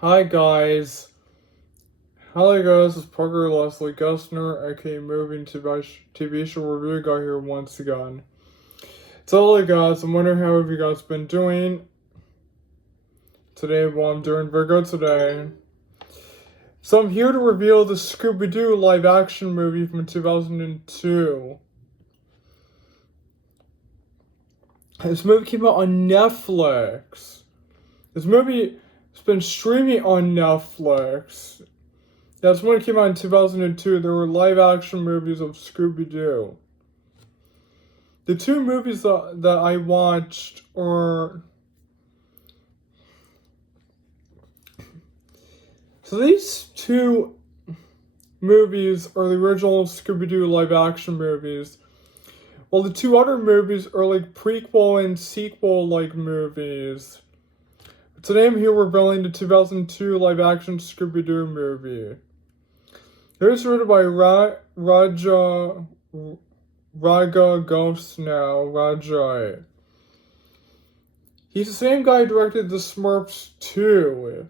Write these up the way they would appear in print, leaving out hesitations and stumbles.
Hi guys. Hello guys, it's Parker Leslie Gessner, aka Moving TV Show Review Guy here once again. So hello guys, I'm wondering how have you guys been doing today? Well, I'm doing very good today. So I'm here to reveal the Scooby Doo live action movie from 2002. This movie came out on Netflix. This movie has been streaming on Netflix. That's when it came out in 2002. There were live action movies of Scooby Doo. The two movies that I watched are. So these two movies are the original Scooby Doo live action movies. While the two other movies are like prequel and sequel like movies. Today I'm here revealing the 2002 live action Scooby Doo movie. It was written by Raja Ghost now, Rajai. He's the same guy who directed The Smurfs 2.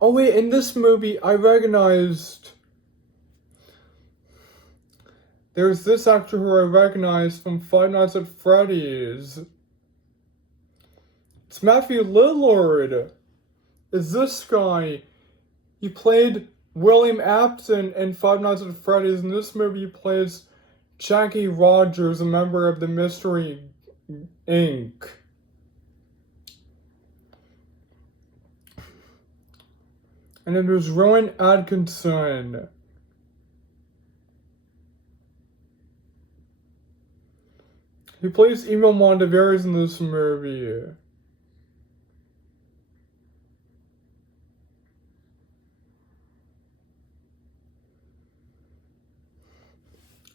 Oh wait, in this movie I recognized... There's this actor who I recognized from Five Nights at Freddy's. It's Matthew Lillard. Is this guy? He played William Afton in Five Nights at Freddy's. In this movie, he plays Jackie Rogers, a member of the Mystery Inc. And then there's Rowan Atkinson. He plays Emil Monteveres in this movie.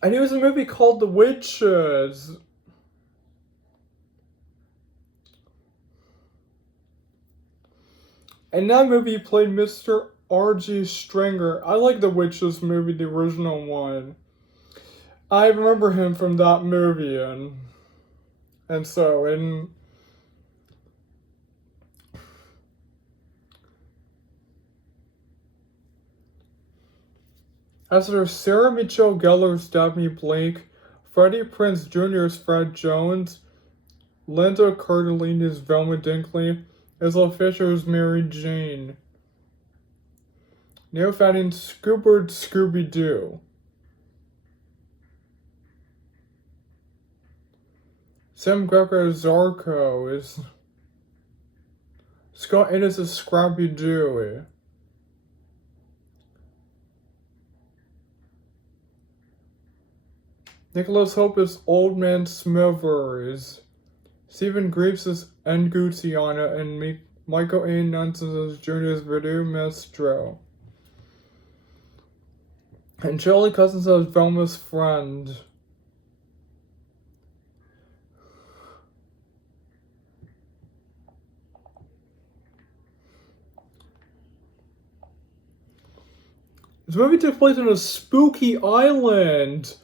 And he was in a movie called The Witches. In that movie, he played Mr. R.G. Stringer. I like The Witches movie, the original one. I remember him from that movie, and as there's Sarah Michelle Gellar's Daphne Blake, Freddie Prinze Jr.'s Fred Jones, Linda Cardellini's Velma Dinkley, Isla Fisher's Mary Jane. Neil Fanning's Scooby Doo. Sam Greco's Zarko is Scott Innes is Scrappy Doo. Nicholas Hope is Old Man Smithers. Stephen Greaves is Nguziana, and Michael A. Nunson is Junior's Voodoo Maestro. And Shirley Cousins as Velma's friend. This movie took place on a spooky island,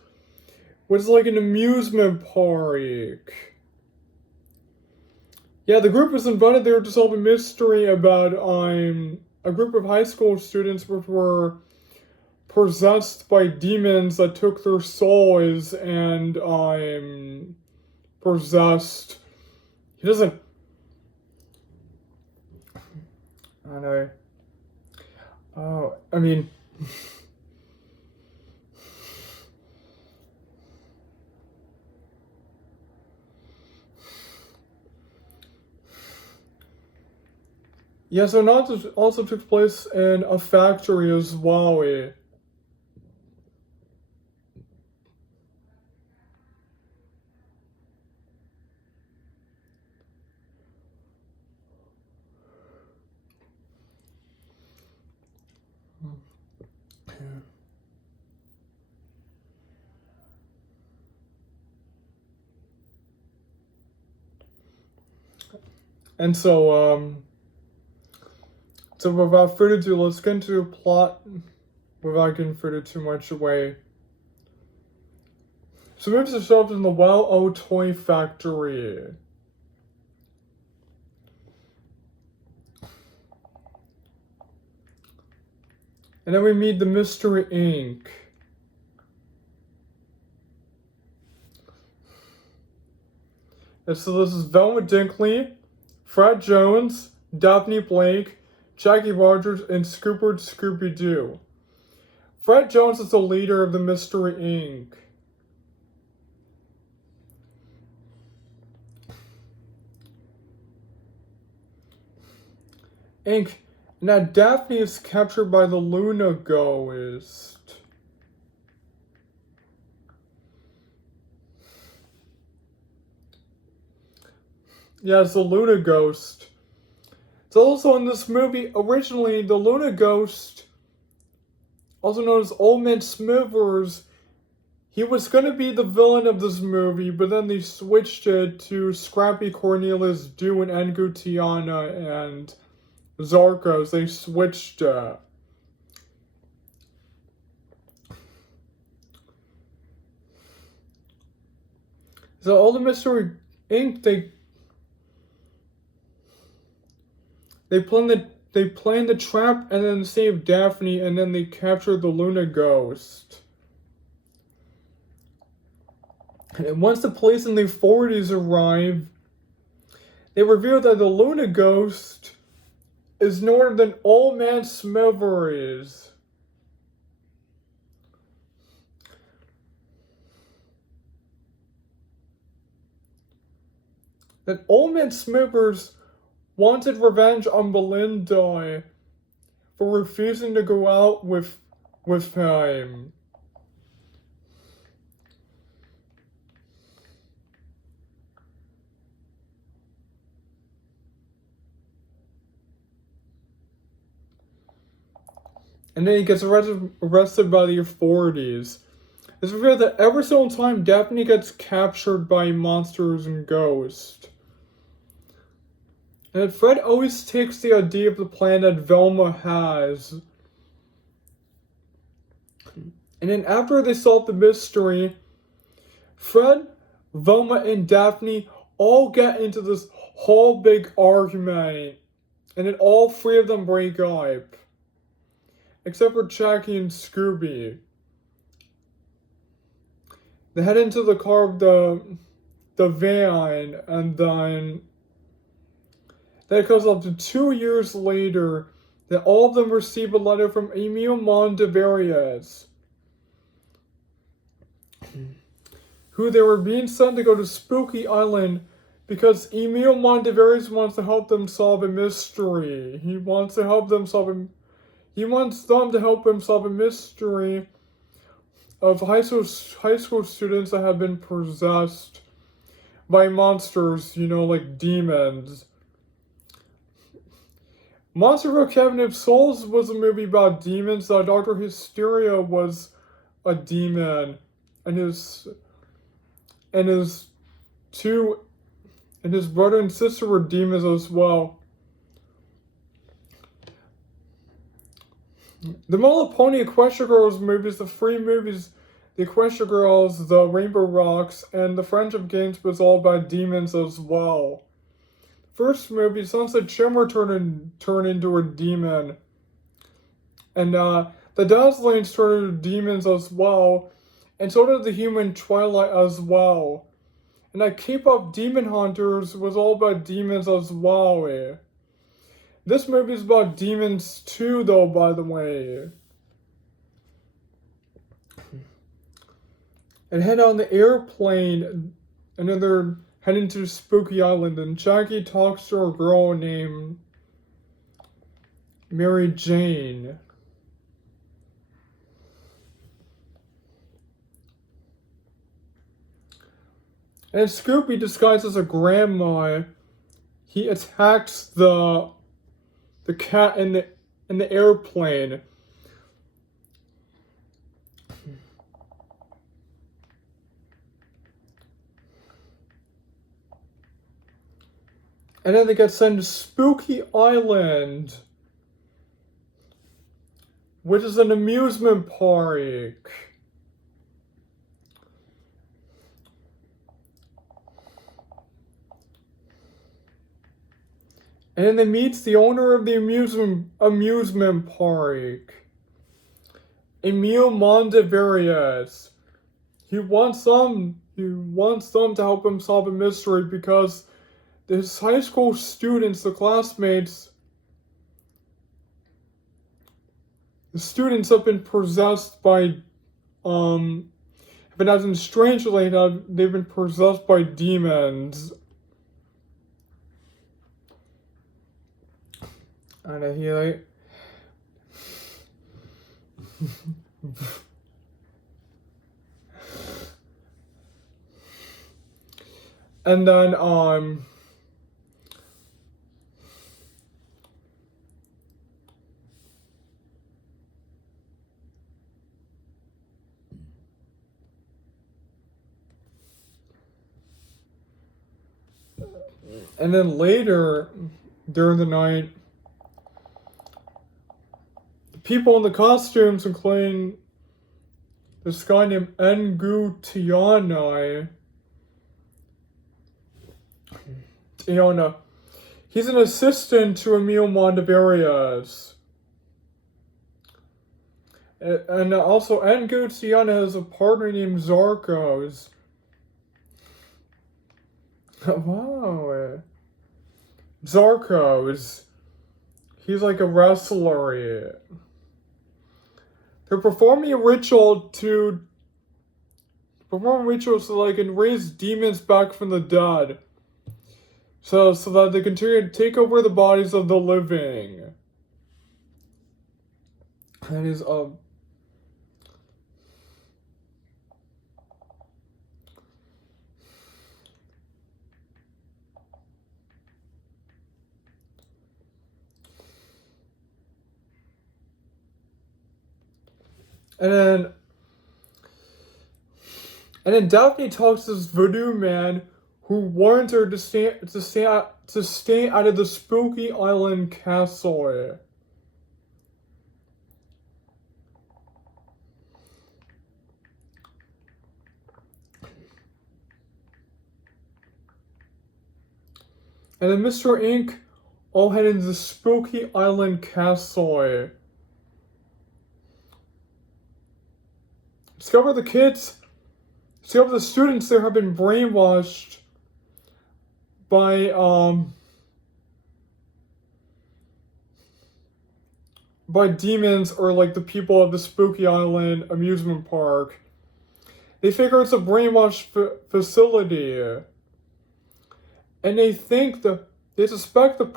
which is like an amusement park. Yeah, the group was invited there to solve a mystery about a group of high school students which were possessed by demons that took their souls and possessed. He doesn't. I don't know. Oh, I mean. Yeah, so Nazis also took place in a factory as well. And so without further ado, let's get into the plot without getting further too much away. So moves ourselves in the Well-O Toy Factory. And then we meet the Mystery Inc. And so this is Velma Dinkley, Fred Jones, Daphne Blake, Jackie Rogers, and Scooby Doo. Fred Jones is the leader of the Mystery Inc. Now Daphne is captured by the Luna Ghost. Yeah, it's the Luna Ghost. It's also in this movie, originally, the Luna Ghost, also known as Old Man Smithers, he was going to be the villain of this movie, but then they switched it to Scrappy Cornelius Dew and Engu Tiana and Zarkos. They switched it. So all the Mystery Inc. They planned the trap and then saved Daphne, and then they captured the Luna Ghost. And once the police and the authorities arrive, they reveal that the Luna Ghost is no other than Old Man Smithers. That Old Man Smithers wanted revenge on Belinda for refusing to go out with him. And then he gets arrested by the authorities. It's revealed that every single time Daphne gets captured by monsters and ghosts. And Fred always takes the idea of the plan that Velma has. And then after they solve the mystery, Fred, Velma, and Daphne all get into this whole big argument. And then all three of them break up. Except for Jackie and Scooby. They head into the car of the van, and then it goes up to 2 years later that all of them receive a letter from Emil Mondavarius, who they were being sent to go to Spooky Island because Emil Mondavarius wants to help them solve a mystery. He wants them to help him solve a mystery of high school students that have been possessed by monsters, like demons. Monsterville Cabinet of Souls was a movie about demons. Dr. Hysteria was a demon, and his brother and sister were demons as well. The My Little Pony Equestria Girls movies, the three movies, the Equestria Girls, the Rainbow Rocks, and the Friendship Games was all about demons as well. First movie, Sunset Shimmer turned into a demon. And the Dazzlings turned into demons as well. And so did the Human Twilight as well. And that K-pop Demon Hunters was all about demons as well. This movie is about demons too, though, by the way. And head on the airplane, and then they're heading to Spooky Island, and Jackie talks to a girl named Mary Jane. And Scooby, disguised as a grandma, he attacks the cat in the airplane. And then they get sent to Spooky Island, which is an amusement park. And then they meets the owner of the amusement park, Emil Mondavarius. He wants them to help him solve a mystery because his high school students, the classmates, the students have been possessed by, have been acting strangely. They've been possessed by demons. And he like, and then later during the night, people in the costumes, including this guy named Tiana. He's an assistant to Emil Mondavarius. And also Tiana has a partner named Zarkos. Wow. Zarkos. He's like a wrestler. They're performing a ritual to raise demons back from the dead. So that they continue to take over the bodies of the living. And he's And then Daphne talks to this voodoo man who warns her to stay out of the spooky island castle. And then Mr. Ink all head into the spooky island castle. Discover the students there have been brainwashed by demons or like the people of the spooky island amusement park. They figure it's a brainwash facility, and they suspect the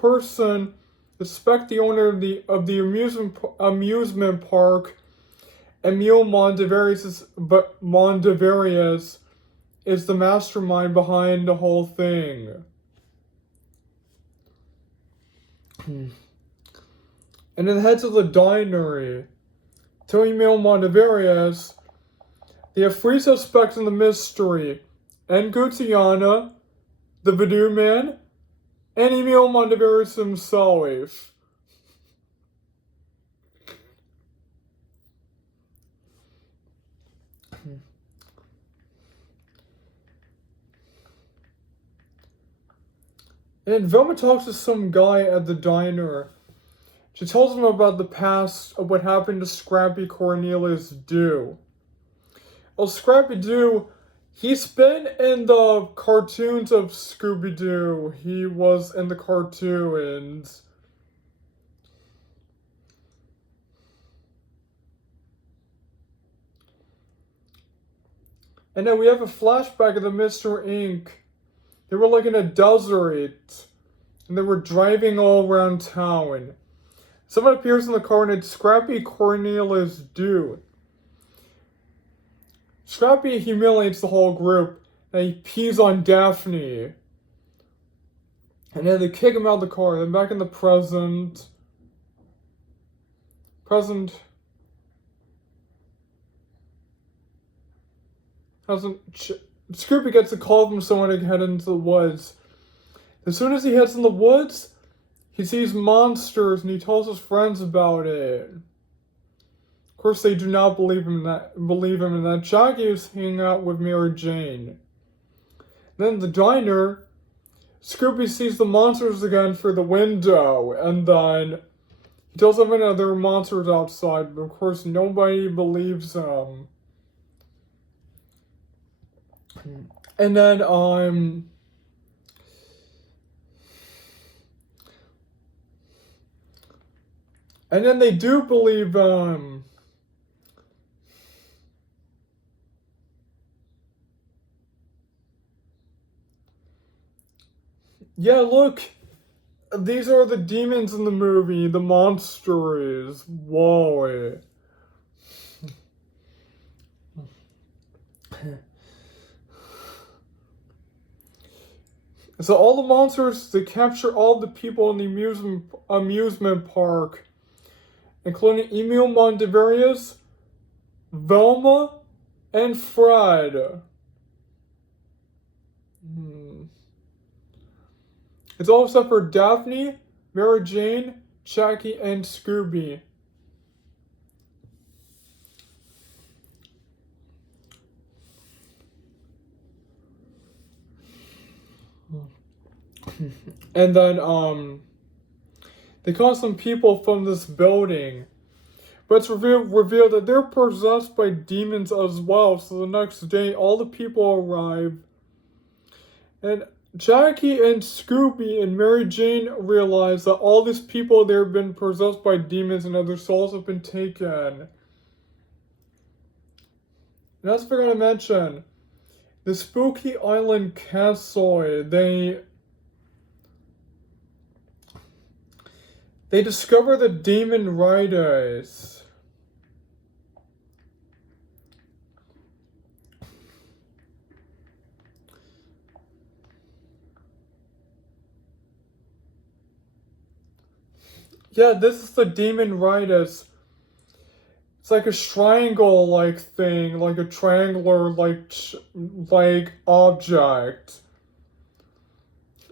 owner of the amusement park, Emil Mondavarius, is the mastermind behind the whole thing. And then heads of the dinery. To Emil Mondavarius, they have 3 suspects in the mystery: Tiana, the voodoo man, and Emil Mondavarius himself. And Velma talks to some guy at the diner. She tells him about the past of what happened to Scrappy Cornelius Doo. Well, Scrappy Doo, he's been in the cartoons of Scooby Doo. He was in the cartoons. And then we have a flashback of the Mr. Ink. They were like in a desert, and they were driving all around town. Someone appears in the car and it's Scrappy Cornelius Doo. Scrappy humiliates the whole group, and he pees on Daphne. And then they kick him out of the car. Then back in the present. Scooby gets a call from someone to head into the woods. As soon as he heads in the woods, he sees monsters and he tells his friends about it. course, they do not believe him in that Jackie is hanging out with Mary Jane. Then the diner, Scooby sees the monsters again through the window, and then he tells everyone there are monsters outside, but of course nobody believes him. And then they do believe yeah, look, these are the demons in the movie, the monsters. Whoa. So all the monsters, they capture all the people in the amusement park, including Emil Mondavarius, Velma, and Fred. It's all except for Daphne, Mary Jane, Jackie, and Scooby. And then, they call some people from this building. But it's revealed that they're possessed by demons as well. So the next day, all the people arrive. And Jackie and Scooby and Mary Jane realize that all these people, they've been possessed by demons and that their souls have been taken. And as I forgot to mention, the Spooky Island Castle, they discover the demon riders. Yeah, this is the demon riders. It's like a triangle-like thing, like a triangular-like object.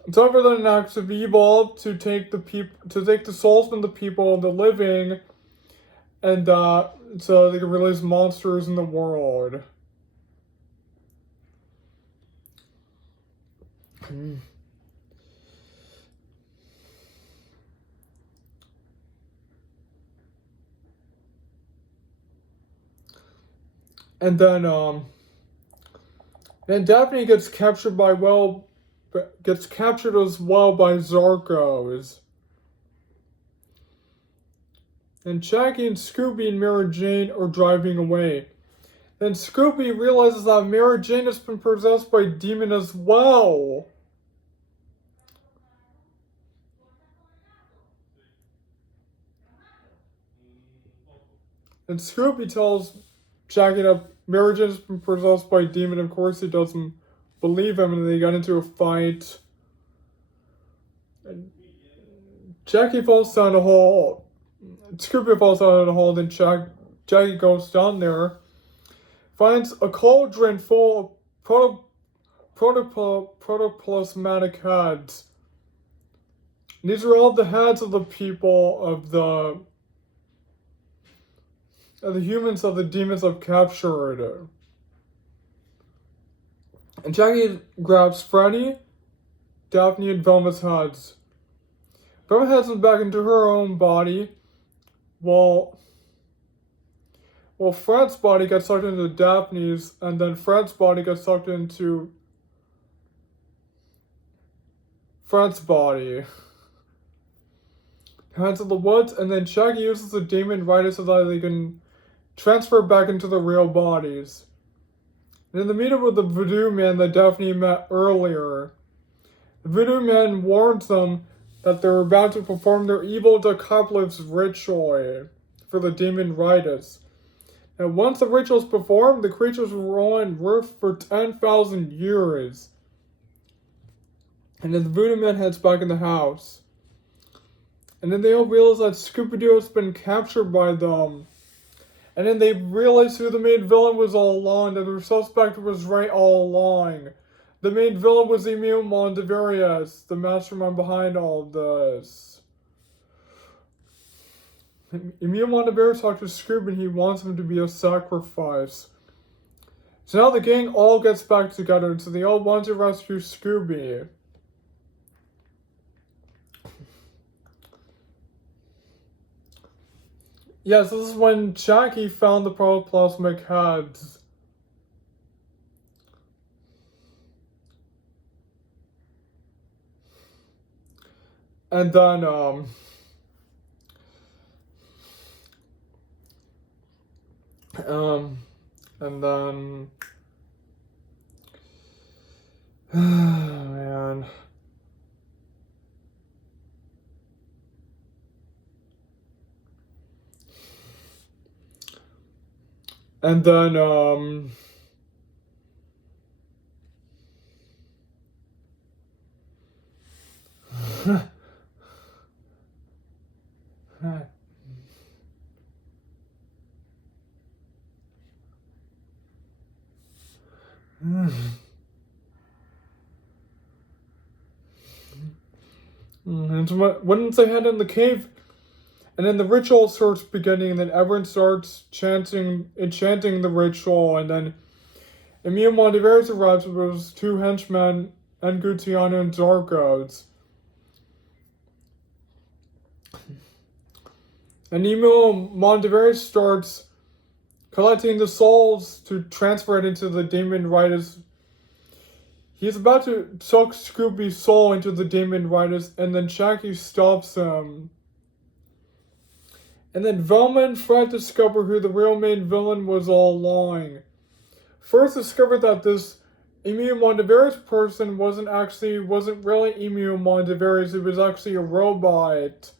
It's over the next of evil to take the souls from the people, the living, and so they can release monsters in the world. And then Daphne gets captured as well by Zarkos. And Jackie and Scooby and Mary Jane are driving away. Then Scooby realizes that Mary Jane has been possessed by a demon as well. And Scooby tells Jackie that Mary Jane has been possessed by a demon. Of course, he doesn't believe him, and they got into a fight. And Jackie falls down a hole. Scooby falls down a hole, then Jackie goes down there, finds a cauldron full of protoplasmatic heads. And these are all the heads of the people of the humans that the demons have captured. And Jackie grabs Freddy, Daphne, and Velma's heads. Velma heads them back into her own body, while Fred's body gets sucked into Daphne's, and then Fred's body gets sucked into Fred's body. Heads of the woods, and then Jackie uses the demon rider so that they can transfer back into the real bodies. And in the meeting with the Voodoo Man that Daphne met earlier, the Voodoo Man warns them that they're about to perform their evil Decapolis ritual for the demon riders. And once the ritual is performed, the creatures will run roof for 10,000 years. And then the Voodoo Man heads back in the house. And then they all realize that Scooby Doo has been captured by them. And then they realize who the main villain was all along, that their suspect was right all along. The main villain was Emil Mondavarius, the mastermind behind all of this. Emil Monteverse talks to Scooby and he wants him to be a sacrifice. So now the gang all gets back together, so they all want to rescue Scooby. Yes, this is when Jackie found the protoplasmic heads. And then, man. And then, and once they head in the cave, and then the ritual starts beginning, and then everyone starts enchanting the ritual, and then Emil Monteverse arrives with his two henchmen, and Gutiano and Zarkos. And Emil Monteverse starts collecting the souls to transfer it into the demon Ritus. He's about to suck Scooby's soul into the demon Ritus, and then Shaggy stops him. And then Velma and Fred discover who the real main villain was all along. First discovered that this Emil Monteverse person wasn't really Emil Monteverse, it was actually a robot.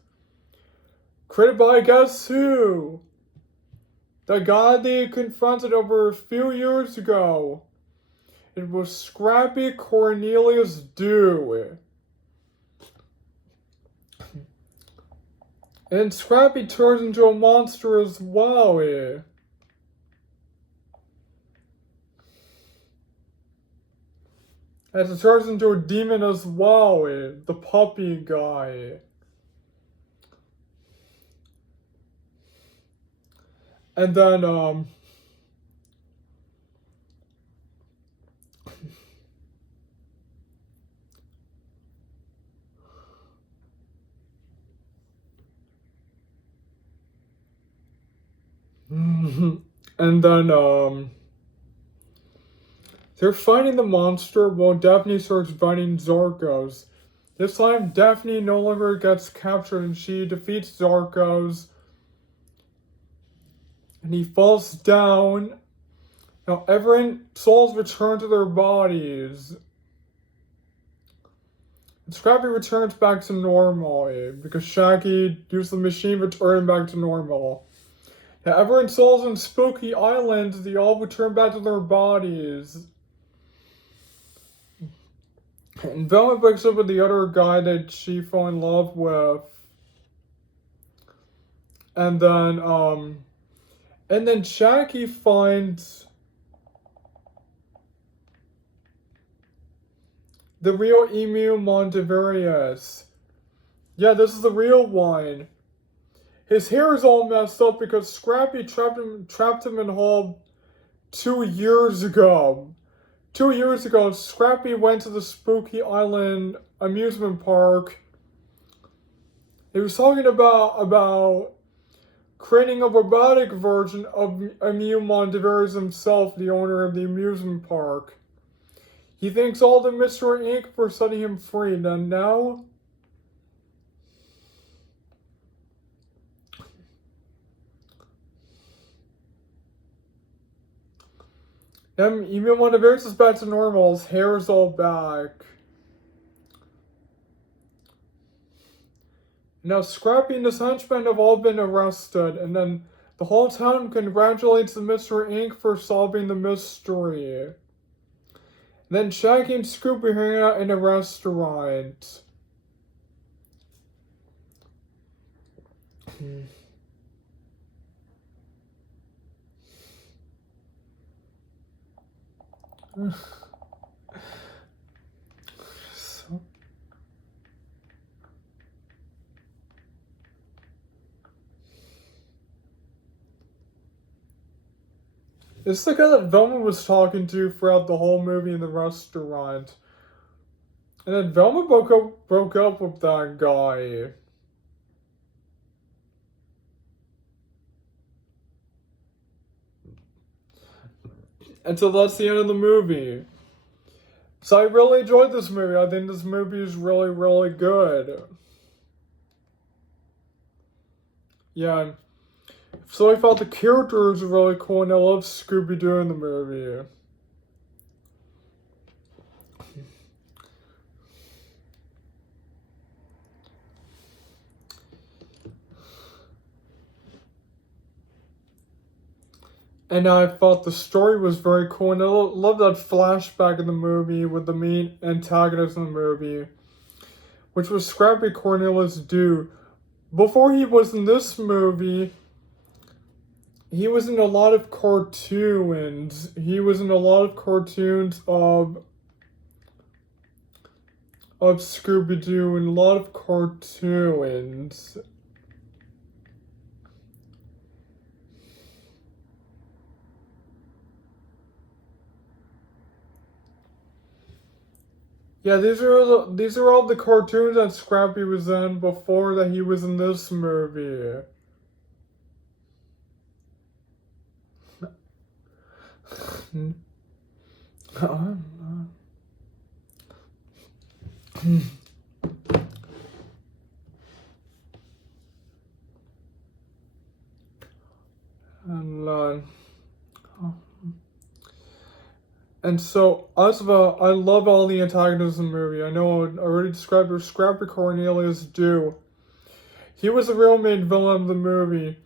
Created by guess who? The guy they confronted over a few years ago. It was Scrappy Cornelius Dew. And Scrappy turns into a monster as well. And it turns into a demon as well. The puppy guy. And then, they're fighting the monster while Daphne starts fighting Zarkos. This time, Daphne no longer gets captured and she defeats Zarkos. And he falls down. Now, everyone's souls return to their bodies. And Scrappy returns back to normal because Shaggy used the machine to turn him back to normal. Now, everyone's souls in Spooky Island, they all return back to their bodies. And Velma breaks up with the other guy that she fell in love with. And then Shaggy finds the real Emil Monteverse. Yeah, this is the real one. His hair is all messed up because Scrappy trapped him in a hole 2 years ago. 2 years ago, Scrappy went to the Spooky Island amusement park. He was talking about creating a robotic version of Emil Monteverse himself, the owner of the amusement park. He thanks all the Mr. Inc. for setting him free, and now Emil Monteverse is back to normal, his hair is all back. Now Scrappy and his henchmen have all been arrested, and then the whole town congratulates the Mr. Inc. for solving the mystery. And then Shaggy and Scooby hang out in a restaurant. It's the guy that Velma was talking to throughout the whole movie in the restaurant. And then Velma broke up with that guy. And so that's the end of the movie. So I really enjoyed this movie. I think this movie is really, really good. Yeah. So I thought the characters were really cool, and I love Scooby Doo in the movie. And I thought the story was very cool, and I love that flashback in the movie with the main antagonist in the movie, which was Scrappy Cornelius Doo. Before he was in this movie, he was in a lot of cartoons. He was in a lot of cartoons of Scooby Doo and a lot of cartoons. Yeah, these are all the cartoons that Scrappy was in before that he was in this movie. And so, Asva, I love all the antagonists in the movie. I know I already described her, Scrappy Cornelius Doo. He was the real main villain of the movie.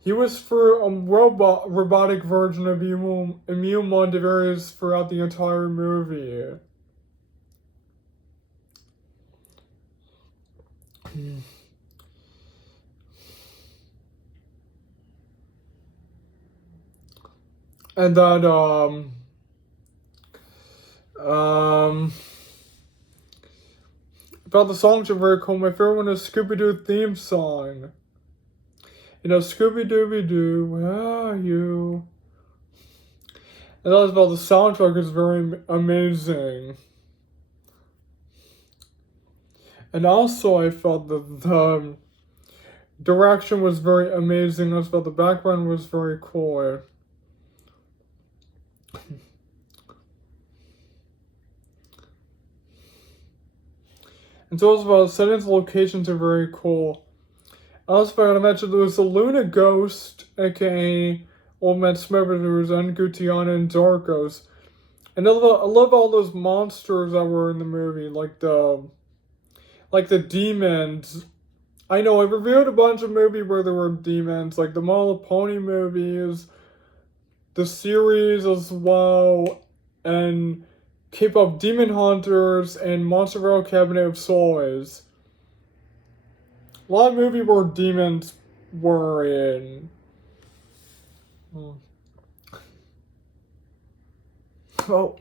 He was for a robotic version of Emil Monteverest throughout the entire movie. And that, about the songs are very cool. My favorite one is Scooby Doo theme song. You know, Scooby Dooby Doo, where are you? And that was about the soundtrack is very amazing. And also, I felt that the direction was very amazing. I felt the background was very cool. And so, also, about settings and locations are very cool. I also forgot to mention there was the Luna Ghost, aka Old Man Smithers and Gutiana and Darkos. And I love all those monsters that were in the movie, like the demons. I know I reviewed a bunch of movies where there were demons, like the My Little Pony movies, the series as well, and K-pop Demon Hunters and Monster Cabinet of Souls. A lot of movies where demons were in. Oh.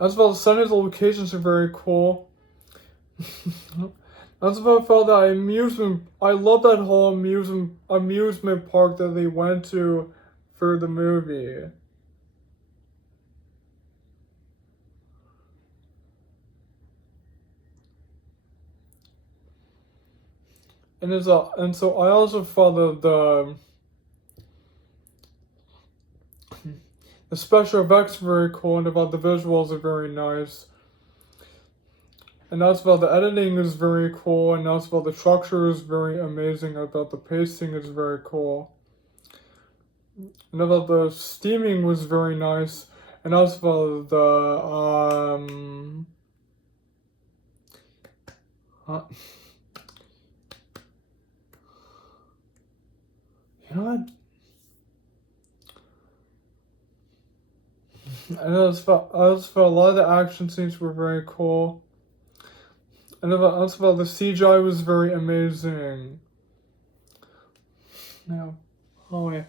As well, some of the locations are very cool. That's about felt that amusement. I love that whole amusement park that they went to for the movie. And so I also felt that the special effects are very cool, and about the visuals are very nice. And that's about the editing is very cool, and that's about the structure is very amazing, about the pacing is very cool. And about the steaming was very nice, and also about the you know what? And also a lot of the action scenes were very cool. And also about the CGI was very amazing. No. Oh yeah.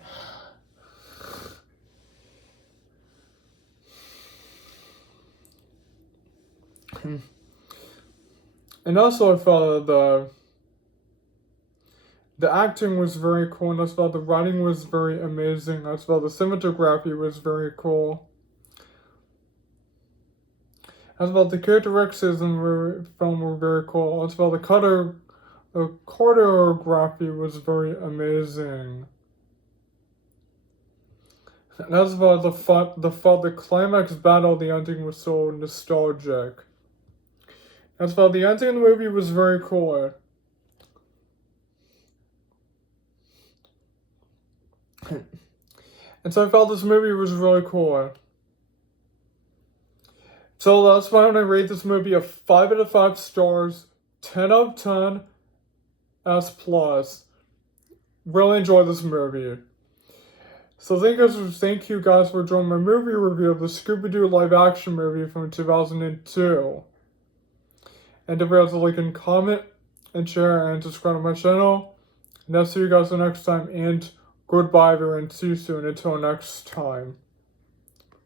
And also I felt the acting was very cool, and as well the writing was very amazing, as well the cinematography was very cool. As well the characteristics in the film were very cool. As well the choreography was very amazing. And as well the climax battle, the ending was so nostalgic. As well the ending of the movie was very cool. And so I felt this movie was really cool. So that's why I'm gonna rate this movie a 5 out of 5 stars, 10 out of 10, S+. Really enjoyed this movie. So thank you guys for joining my movie review of the Scooby Doo live action movie from 2002. And don't forget to like and comment and share and subscribe to my channel. And I'll see you guys the next time, and goodbye everyone. See you soon. Until next time.